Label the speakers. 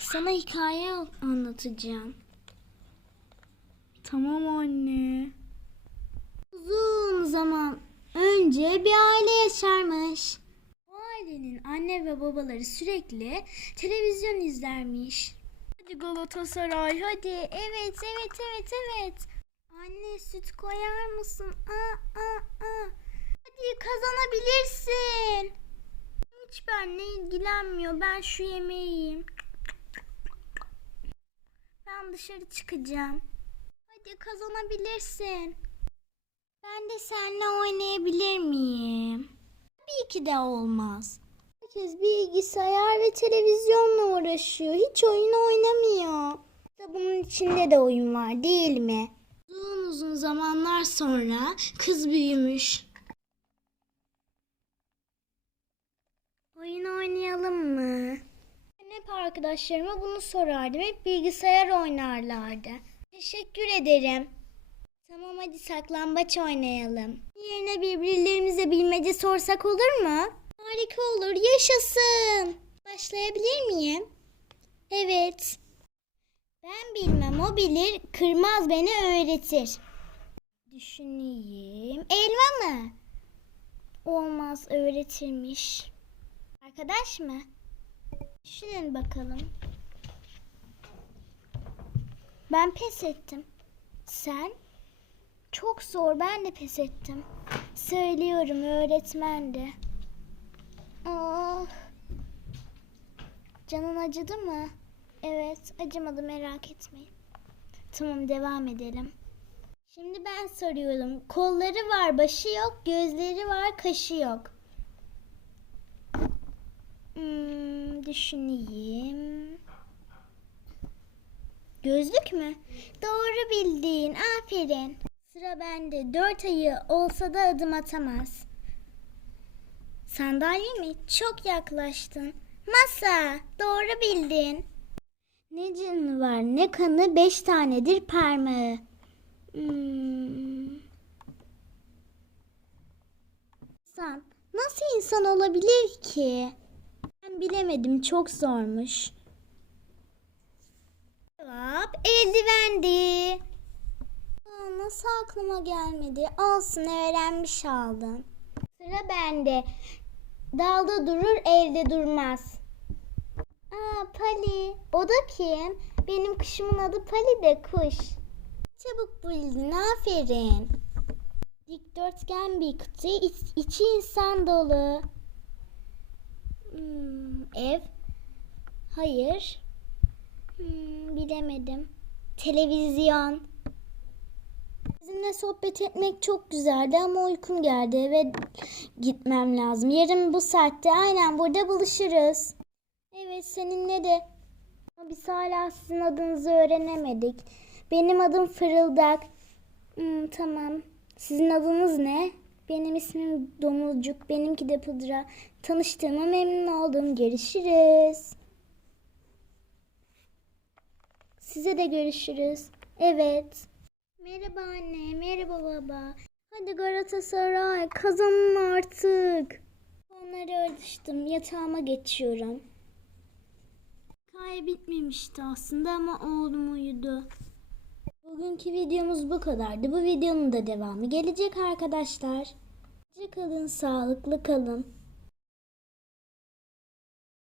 Speaker 1: Sana hikaye anlatacağım. Tamam anne. Uzun zaman önce bir aile yaşarmış. O ailenin anne ve babaları sürekli televizyon izlermiş. Hadi Galatasaray hadi. Evet evet evet evet. Anne süt koyar mısın? Aa, aa, aa. Hadi kazanabilirsin. Hiç benimle ilgilenmiyor. Ben şu yemeği yiyeyim. Dışarı çıkacağım. Hadi kazanabilirsin. Ben de seninle oynayabilir miyim? Tabii ki de olmaz. Herkes bilgisayar ve televizyonla uğraşıyor. Hiç oyun oynamıyor. Da bunun içinde de oyun var değil mi? Uzun uzun zamanlar sonra kız büyümüş. Oyun oynayalım mı? Hep arkadaşlarıma bunu sorardım. Hep bilgisayar oynarlardı. Teşekkür ederim. Tamam hadi saklambaç oynayalım. Yerine birbirlerimize bilmece sorsak olur mu? Harika olur. Yaşasın. Başlayabilir miyim? Evet. Ben bilmem o bilir. Kırmaz beni öğretir. Düşüneyim. Elma mı? Olmaz öğretirmiş. Arkadaş mı? Düşünün bakalım. Ben pes ettim. Sen? Çok zor ben de pes ettim. Söylüyorum öğretmen de. Ah. Canın acıdı mı? Evet acımadı merak etmeyin. Tamam devam edelim. Şimdi ben soruyorum. Kolları var, başı yok, gözleri var, kaşı yok. Düşüneyim. Gözlük mü? Doğru bildin. Aferin. Sıra bende. Dört ayı olsa da adım atamaz. Sandalye mi? Çok yaklaştın. Masa. Doğru bildin. Ne canı var ne kanı beş tanedir parmağı. Hmm. İnsan. Nasıl insan olabilir ki? Bilemedim çok zormuş. Cevap eldivendi. Aa, nasıl aklıma gelmedi? Olsun öğrenmiş oldun. Sıra bende. Dalda durur elde durmaz. Aa Pali. O da kim? Benim kuşumun adı Pali de kuş. Çabuk bildin aferin. Dikdörtgen bir kutu iç, içi insan dolu. Hmm, ev. Hayır. Hmm, bilemedim. Televizyon. Sizinle sohbet etmek çok güzeldi ama uykum geldi. Eve gitmem lazım. Yarın bu saatte aynen burada buluşuruz. Evet seninle de. Ama Biz hala sizin adınızı öğrenemedik. Benim adım Fırıldak. Hmm, tamam. Sizin adınız ne? Benim ismim Domuzcuk. Benimki de Pudra. Tanıştığıma memnun oldum. Görüşürüz. Size de görüşürüz. Evet. Merhaba anne, merhaba baba. Hadi Galatasaray kazanın artık. Onları alıştım. Yatağıma geçiyorum. Hikaye bitmemişti aslında ama oğlum uyudu. Bugünkü videomuz bu kadardı. Bu videonun da devamı gelecek arkadaşlar. Kalın, sağlıklı kalın.